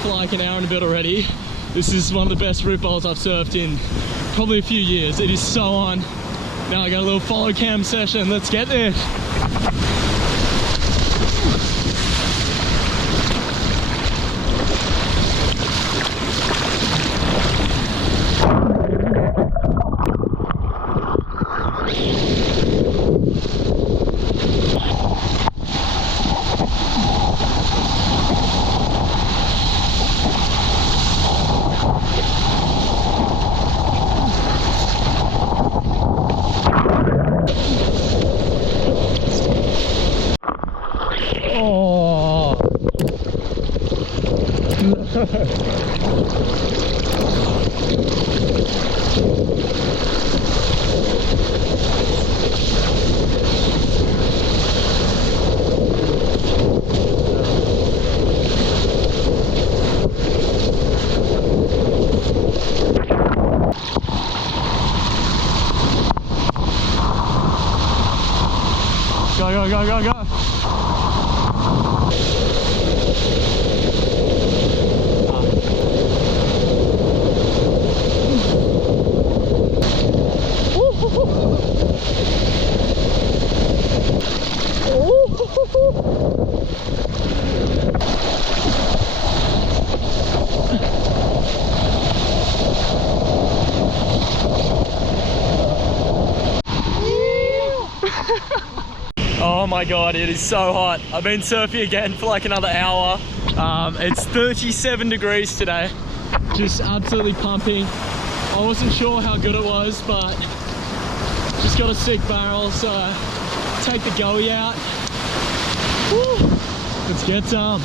for like an hour and a bit already. This is one of the best Ripbowls I've surfed in probably a few years. It is so on. Now I got a little follow cam session. Let's get there. Go, go, go, go, go. Oh my god, it is so hot. I've been surfing again for like another hour. It's 37 degrees today. Just absolutely pumping. I wasn't sure how good it was, but just got a sick barrel, so take the goey out. Woo. Let's get some.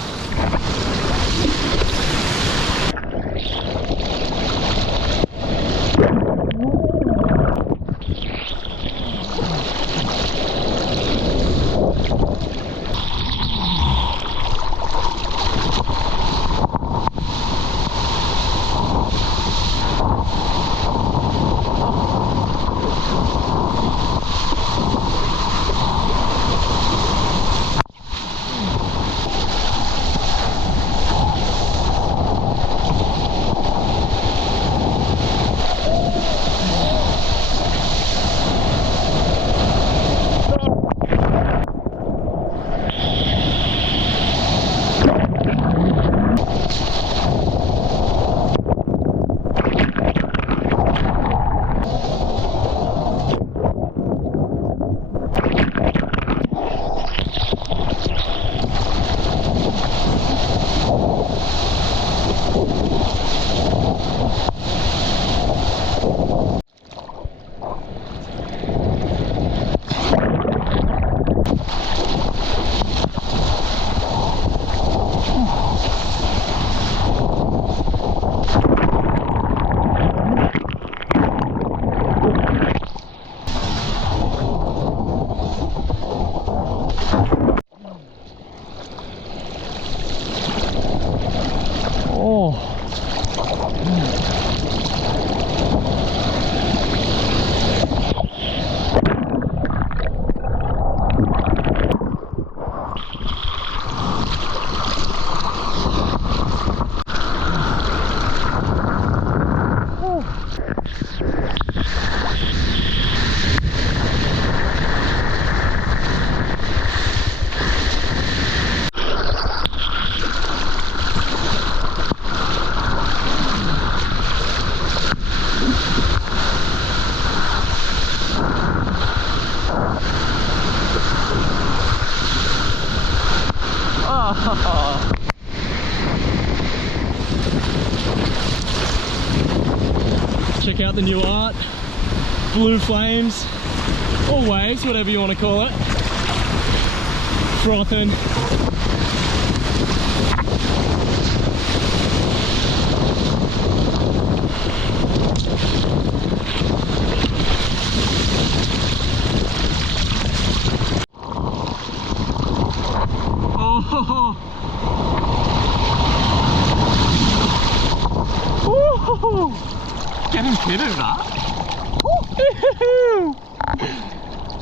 Check out the new art, blue flames, or waves, whatever you want to call it. Frothing. Getting kidded, huh?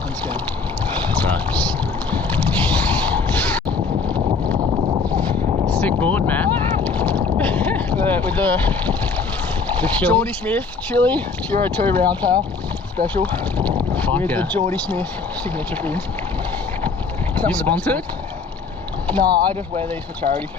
I'm scared. That's right. Sick board, man. the Geordie Smith Chili 02 round tail special. Fuck With yeah. the Geordie Smith signature fins. You sponsored? No, I just wear these for charity.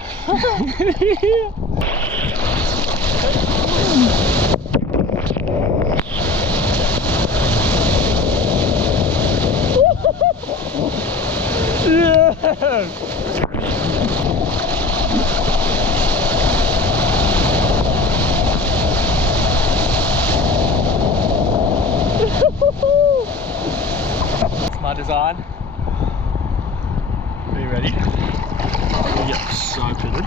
Yeah. That's my design. Are you ready? We get so pitted.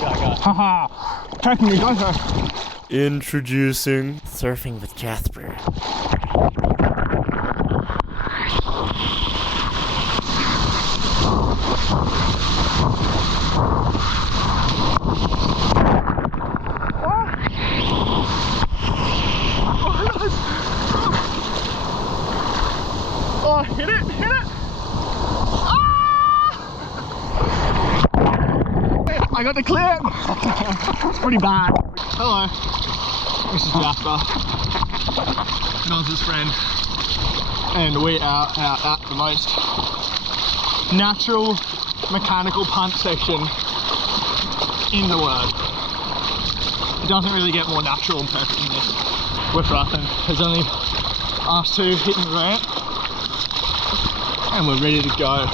Yeah, Haha! Taking me, go first. Introducing Surfing with Jasper. Oh, hit it, hit it! Ah! I got the clip! It's pretty bad. Hello, this is Jasper, Noz's friend, and we are out at the most natural mechanical punt section in the world. It doesn't really get more natural and perfect than this. We're frothing. There's only us two hitting the ramp, and we're ready to go.